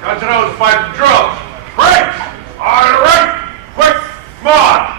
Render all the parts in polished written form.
Guns and O's fight the drills. Brakes! On the right! Quick march!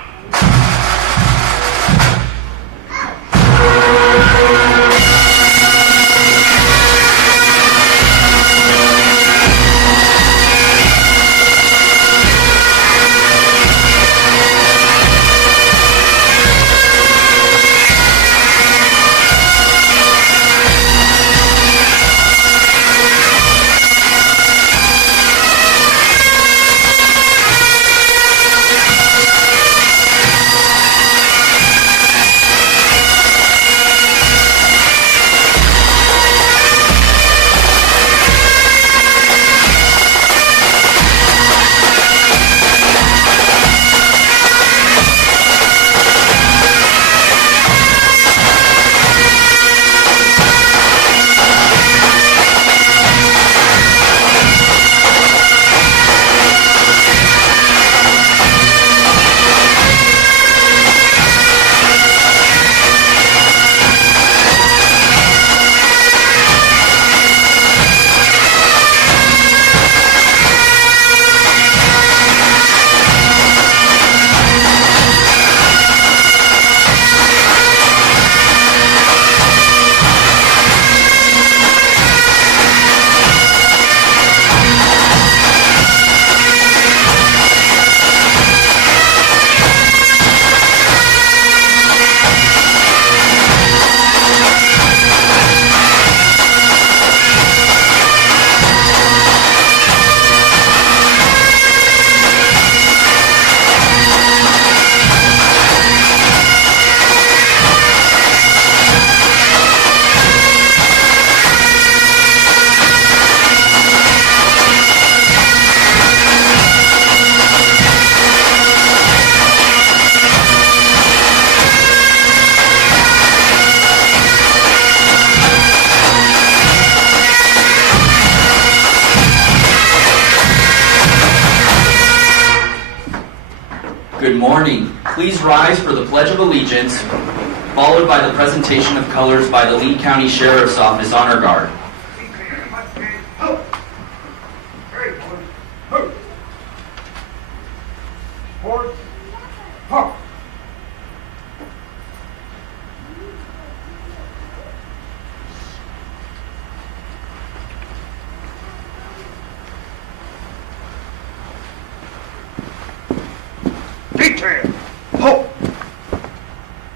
Good morning. Please rise for the Pledge of Allegiance, followed by the presentation of colors by the Lee County Sheriff's Office Honor Guard. Detail! Halt!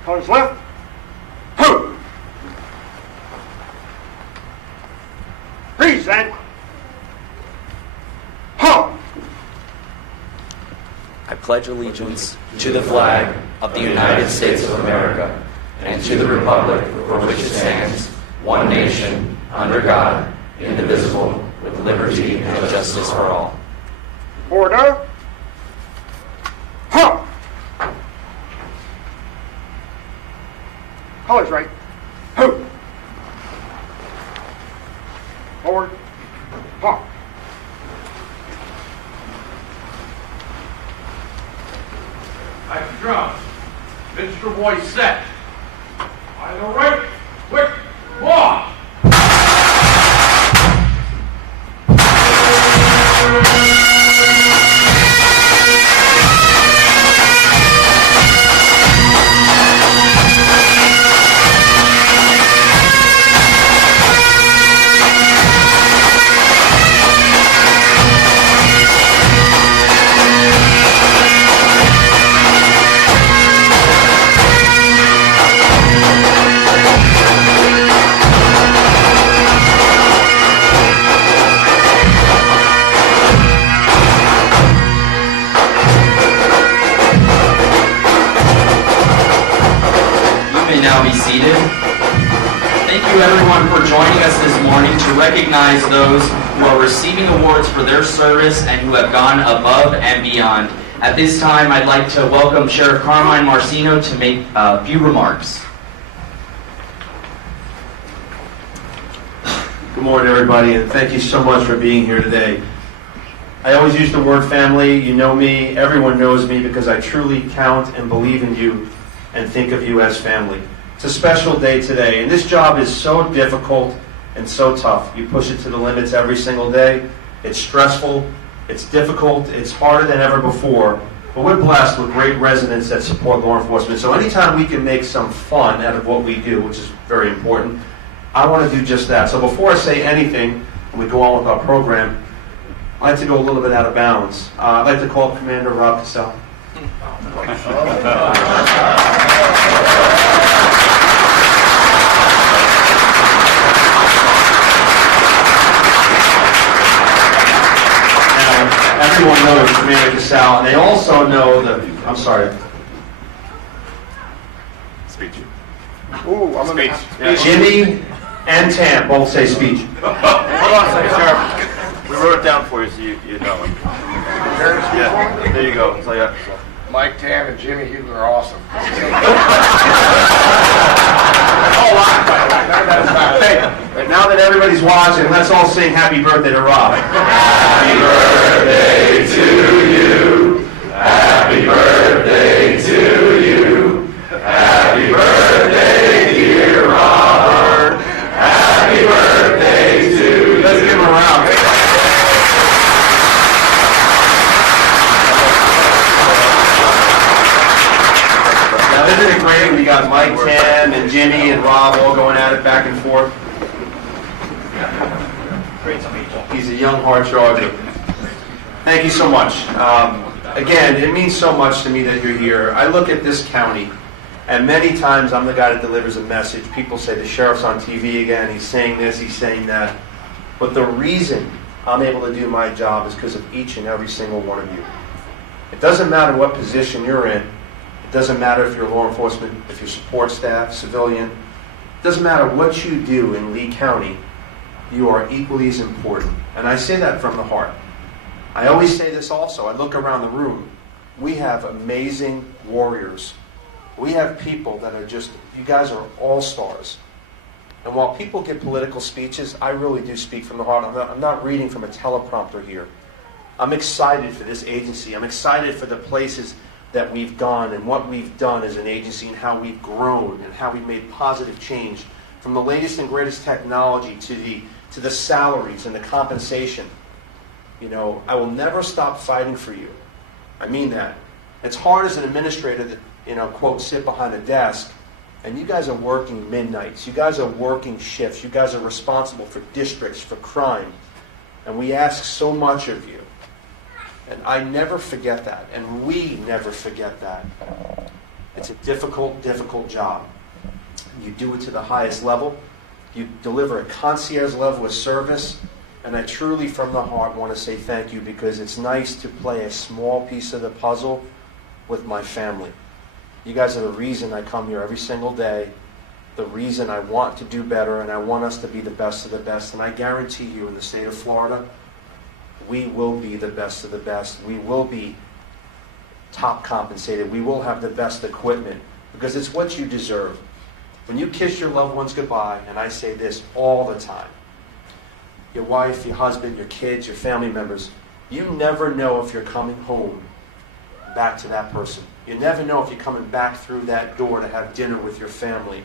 Colors left. Ho! Present. Ho! I pledge allegiance to the flag of the United States of America and to the republic for which it stands, one nation, under God, indivisible, with liberty and justice for all. Order. Ho! Colors right. Ho! Forward. Ho! Back to drums. Minstrel voice set. On the right. Quick. Walk. Now be seated. Thank you everyone for joining us this morning to recognize those who are receiving awards for their service and who have gone above and beyond. At this time, I'd like to welcome Sheriff Carmine Marceno to make a few remarks. Good morning, everybody, and thank you so much for being here today. I always use the word family. You know me. Everyone knows me because I truly count and believe in you and think of you as family. It's a special day today, and this job is so difficult and so tough. You push it to the limits every single day, It's stressful, it's difficult, it's harder than ever before, but we're blessed with great residents that support law enforcement. So anytime we can make some fun out of what we do, which is very important, I want to do just that. So before I say anything, and we go on with our program, I'd like to go a little bit out of bounds. I'd like to call Commander Rob Cassell. Everyone knows Commander Cassell, and they also know the, I'm sorry. Speech. Ooh, I'm Speech. gonna. Jimmy and Tam both say speech. Hold on a second, Sheriff. We wrote it down for you so you know it. Yeah, there you go. So yeah. Mike, Tam, and Jimmy Hughley are awesome. Hey, now that everybody's watching, let's all sing happy birthday to Rob. Happy birthday to you. Happy birthday to you. Happy birthday, dear Robert. Happy birthday to you. Let's give him a round. Now, isn't it great? We got Mike, Tam, and Jimmy, and Rob all going at it back and forth. Great speech. He's a young hard charger. Thank you so much. Again, it means so much to me that you're here. I look at this county, and many times I'm the guy that delivers a message. People say the sheriff's on TV again, he's saying this, he's saying that. But the reason I'm able to do my job is because of each and every single one of you. It doesn't matter what position you're in. It doesn't matter if you're law enforcement, if you're support staff, civilian. It doesn't matter what you do in Lee County. You are equally as important. And I say that from the heart. I always say this also. I look around the room. We have amazing warriors. We have people that are just, you guys are all-stars. And while people give political speeches, I really do speak from the heart. I'm not reading from a teleprompter here. I'm excited for this agency. I'm excited for the places that we've gone and what we've done as an agency and how we've grown and how we've made positive change, from the latest and greatest technology to the salaries and the compensation. You know, I will never stop fighting for you. I mean that. It's hard as an administrator that, you know, quote, sit behind a desk, and you guys are working midnights. You guys are working shifts. You guys are responsible for districts, for crime. And we ask so much of you. And I never forget that, and we never forget that. It's a difficult, difficult job. You do it to the highest level. You deliver a concierge level of service, and I truly, from the heart, want to say thank you, because it's nice to play a small piece of the puzzle with my family. You guys are the reason I come here every single day, the reason I want to do better, and I want us to be the best of the best. And I guarantee you, in the state of Florida, we will be the best of the best. We will be top compensated. We will have the best equipment, because it's what you deserve. When you kiss your loved ones goodbye, and I say this all the time, your wife, your husband, your kids, your family members, you never know if you're coming home back to that person. You never know if you're coming back through that door to have dinner with your family.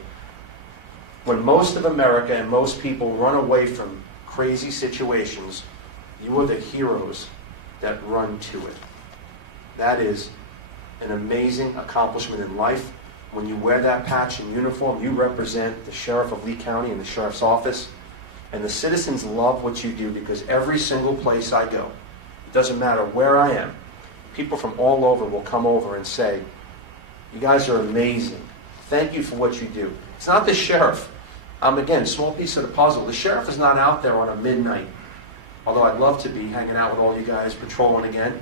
When most of America and most people run away from crazy situations, you are the heroes that run to it. That is an amazing accomplishment in life. When you wear that patch and uniform, you represent the sheriff of Lee County and the sheriff's office. And the citizens love what you do, because every single place I go, it doesn't matter where I am, people from all over will come over and say, you guys are amazing. Thank you for what you do. It's not the sheriff. Again, a small piece of the puzzle. The sheriff is not out there on a midnight, although I'd love to be hanging out with all you guys, patrolling again.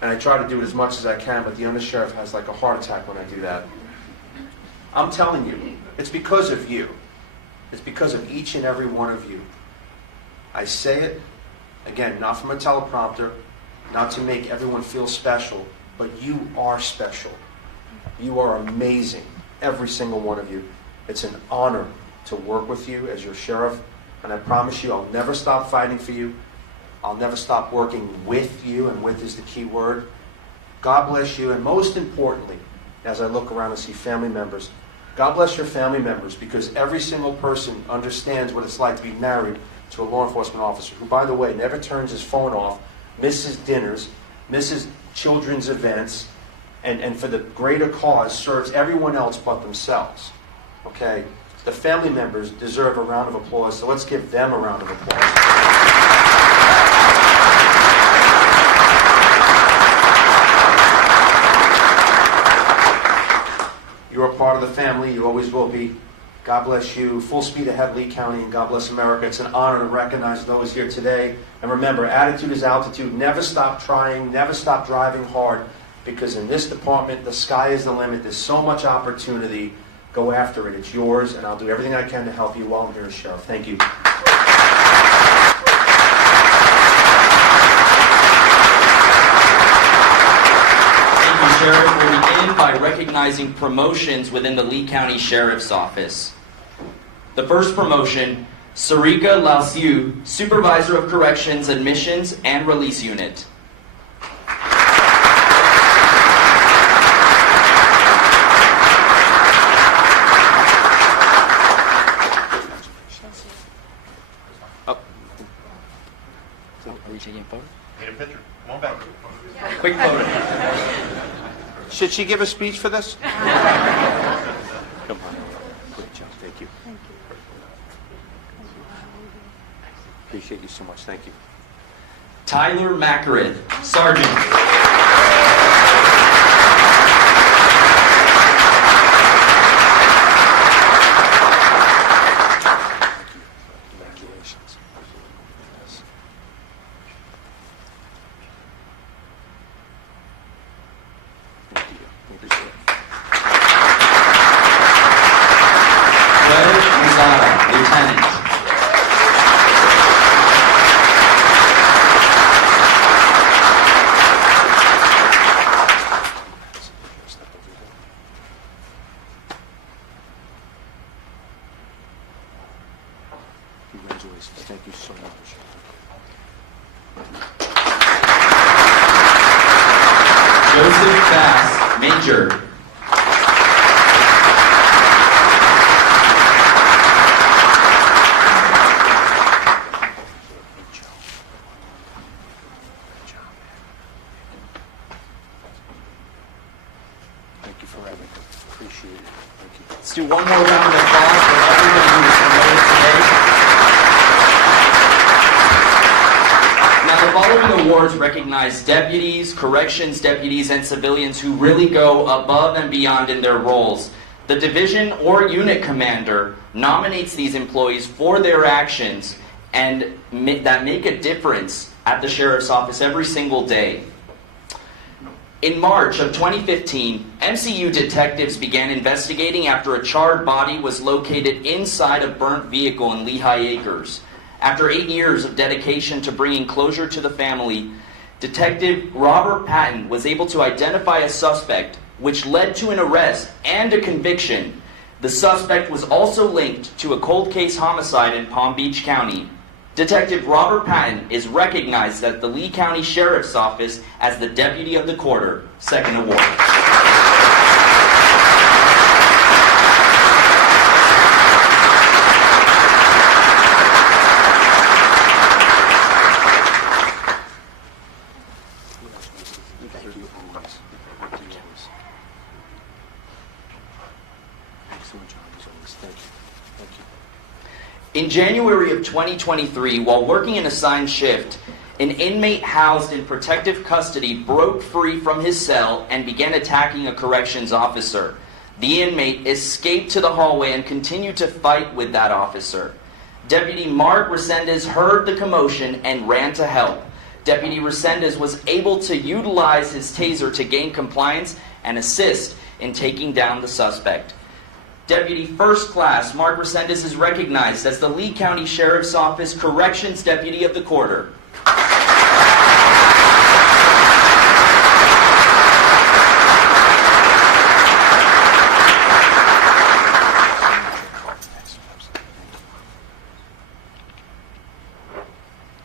And I try to do it as much as I can, but the undersheriff has like a heart attack when I do that. I'm telling you, it's because of you. It's because of each and every one of you. I say it, again, not from a teleprompter, not to make everyone feel special, but you are special. You are amazing, every single one of you. It's an honor to work with you as your sheriff, and I promise you I'll never stop fighting for you. I'll never stop working with you, and with is the key word. God bless you, and most importantly, as I look around and see family members, God bless your family members, because every single person understands what it's like to be married to a law enforcement officer who, by the way, never turns his phone off, misses dinners, misses children's events, and for the greater cause serves everyone else but themselves. Okay? The family members deserve a round of applause, so let's give them a round of applause. You're a part of the family, you always will be. God bless you. Full speed ahead, Lee County, and God bless America. It's an honor to recognize those here today. And remember, attitude is altitude. Never stop trying, never stop driving hard, because in this department, the sky is the limit. There's so much opportunity. Go after it. It's yours, and I'll do everything I can to help you while I'm here as Sheriff. Thank you. Sheriff will begin by recognizing promotions within the Lee County Sheriff's Office. The first promotion, Sarika Lausiu, Supervisor of Corrections, Admissions, and Release Unit. Are we taking a photo? Need a picture. Come on back. Quick photo. Should she give a speech for this? Come on. Great job. Thank you. Thank you. Appreciate you so much. Thank you. Tyler Makarith, Sergeant. Congratulations. Yes. Thank you. We appreciate it. Fred Mizara, Lieutenant. Congratulations. Thank you so much. Joseph Bass, Major. Good job. Good job. Thank you for everything. Appreciate it. Thank you. Let's do one more round of applause for everybody who was promoted today. Now, the following awards recognize deputies, corrections deputies, and civilians who really go above and beyond in their roles. The division or unit commander nominates these employees for their actions and that make a difference at the sheriff's office every single day. In March of 2015, MCU detectives began investigating after a charred body was located inside a burnt vehicle in Lehigh Acres. After 8 years of dedication to bringing closure to the family, Detective Robert Patton was able to identify a suspect, which led to an arrest and a conviction. The suspect was also linked to a cold case homicide in Palm Beach County. Detective Robert Patton is recognized at the Lee County Sheriff's Office as the Deputy of the Quarter, second award. Thank you. Excellent job as always. Thank you. Thank you. In January of 2023, while working an assigned shift, an inmate housed in protective custody broke free from his cell and began attacking a corrections officer. The inmate escaped to the hallway and continued to fight with that officer. Deputy Mark Resendez heard the commotion and ran to help. Deputy Resendez was able to utilize his taser to gain compliance and assist in taking down the suspect. Deputy First Class Mark Resendez is recognized as the Lee County Sheriff's Office Corrections Deputy of the Quarter.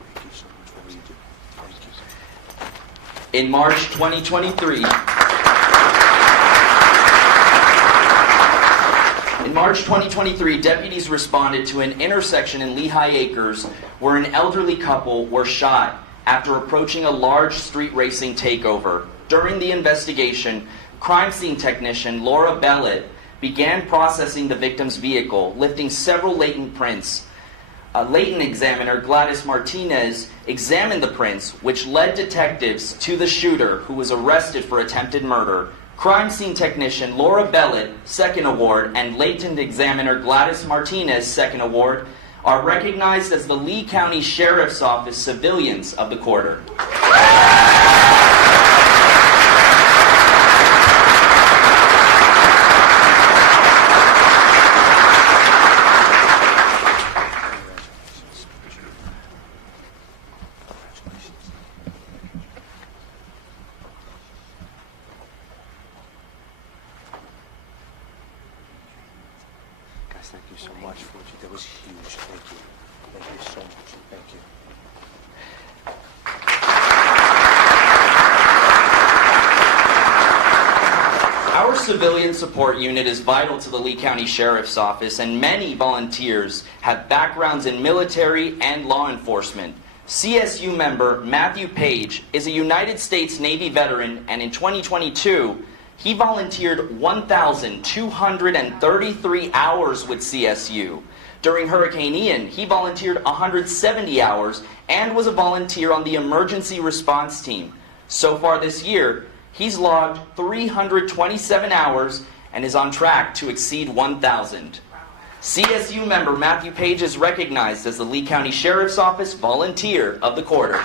Thank you so much for what you do. Thank you. In March 2023, March 2023, deputies responded to an intersection in Lehigh Acres where an elderly couple were shot after approaching a large street racing takeover. During the investigation, crime scene technician Laura Bellett began processing the victim's vehicle, lifting several latent prints. Latent examiner Gladys Martinez examined the prints, which led detectives to the shooter, who was arrested for attempted murder. Crime scene technician Laura Bellett, second award, and latent examiner Gladys Martinez, second award, are recognized as the Lee County Sheriff's Office civilians of the quarter. Guys, thank you so much for what you did. That was huge. Thank you. Thank you so much. Thank you. Our civilian support unit is vital to the Lee County Sheriff's Office, and many volunteers have backgrounds in military and law enforcement. CSU member Matthew Page is a United States Navy veteran, and in 2022, he volunteered 1,233 hours with CSU. During Hurricane Ian, he volunteered 170 hours and was a volunteer on the emergency response team. So far this year, he's logged 327 hours and is on track to exceed 1,000. CSU member Matthew Page is recognized as the Lee County Sheriff's Office Volunteer of the Quarter.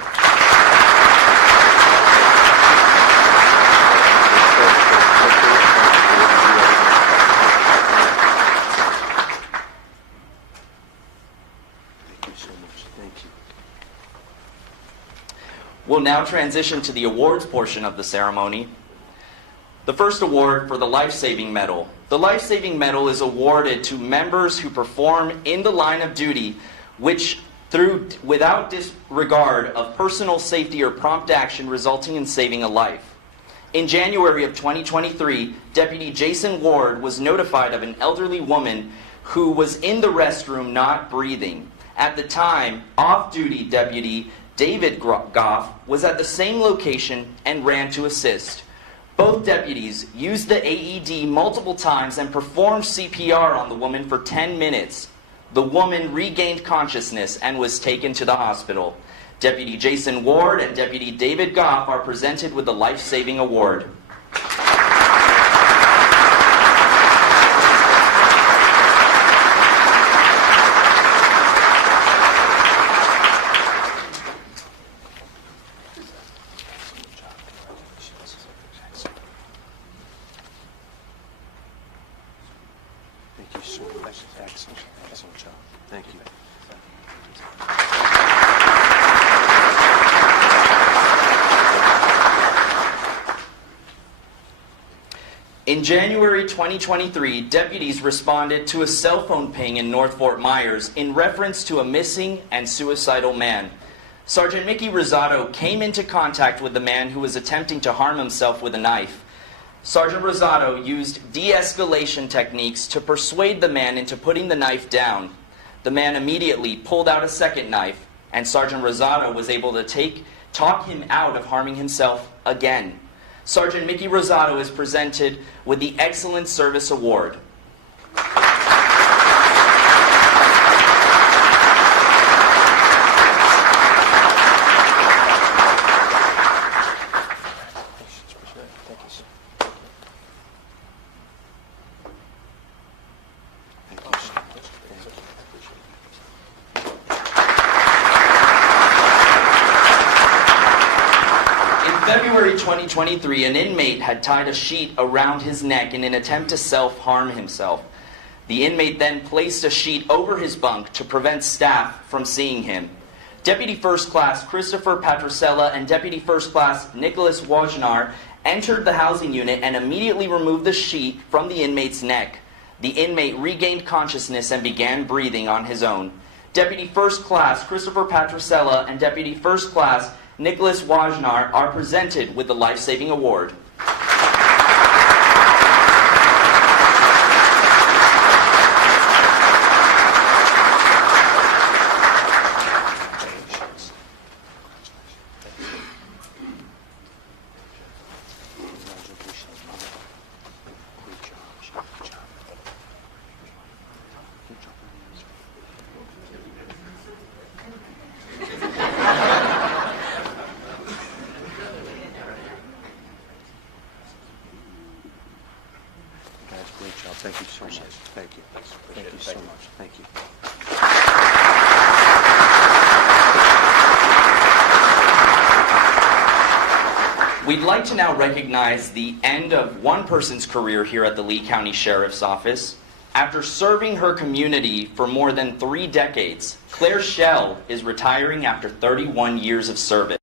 We'll now transition to the awards portion of the ceremony. The first award for the Life-Saving Medal. The Life-Saving Medal is awarded to members who perform in the line of duty without disregard of personal safety or prompt action resulting in saving a life. In January of 2023, Deputy Jason Ward was notified of an elderly woman who was in the restroom not breathing. At the time, off-duty Deputy David Goff was at the same location and ran to assist. Both deputies used the AED multiple times and performed CPR on the woman for 10 minutes. The woman regained consciousness and was taken to the hospital. Deputy Jason Ward and Deputy David Goff are presented with the Life-Saving Award. Thank you so much. Excellent. Excellent job. Thank you. In January 2023, deputies responded to a cell phone ping in North Fort Myers in reference to a missing and suicidal man. Sergeant Mickey Rosado came into contact with the man who was attempting to harm himself with a knife. Sergeant Rosado used de-escalation techniques to persuade the man into putting the knife down. The man immediately pulled out a second knife, and Sergeant Rosado was able to talk him out of harming himself again. Sergeant Mickey Rosado is presented with the Excellent Service Award. February 2023, an inmate had tied a sheet around his neck in an attempt to self-harm himself. The inmate then placed a sheet over his bunk to prevent staff from seeing him. Deputy First Class Christopher Patricella and Deputy First Class Nicholas Wojnar entered the housing unit and immediately removed the sheet from the inmate's neck. The inmate regained consciousness and began breathing on his own. Deputy First Class Christopher Patricella and Deputy First Class Nicholas Wojnar are presented with the Life-Saving Award. you so much. Thank you. Thank you so much. Thank you. We'd like to now recognize the end of one person's career here at the Lee County Sheriff's Office. After serving her community for more than 3 decades, Claire Schell is retiring after 31 years of service.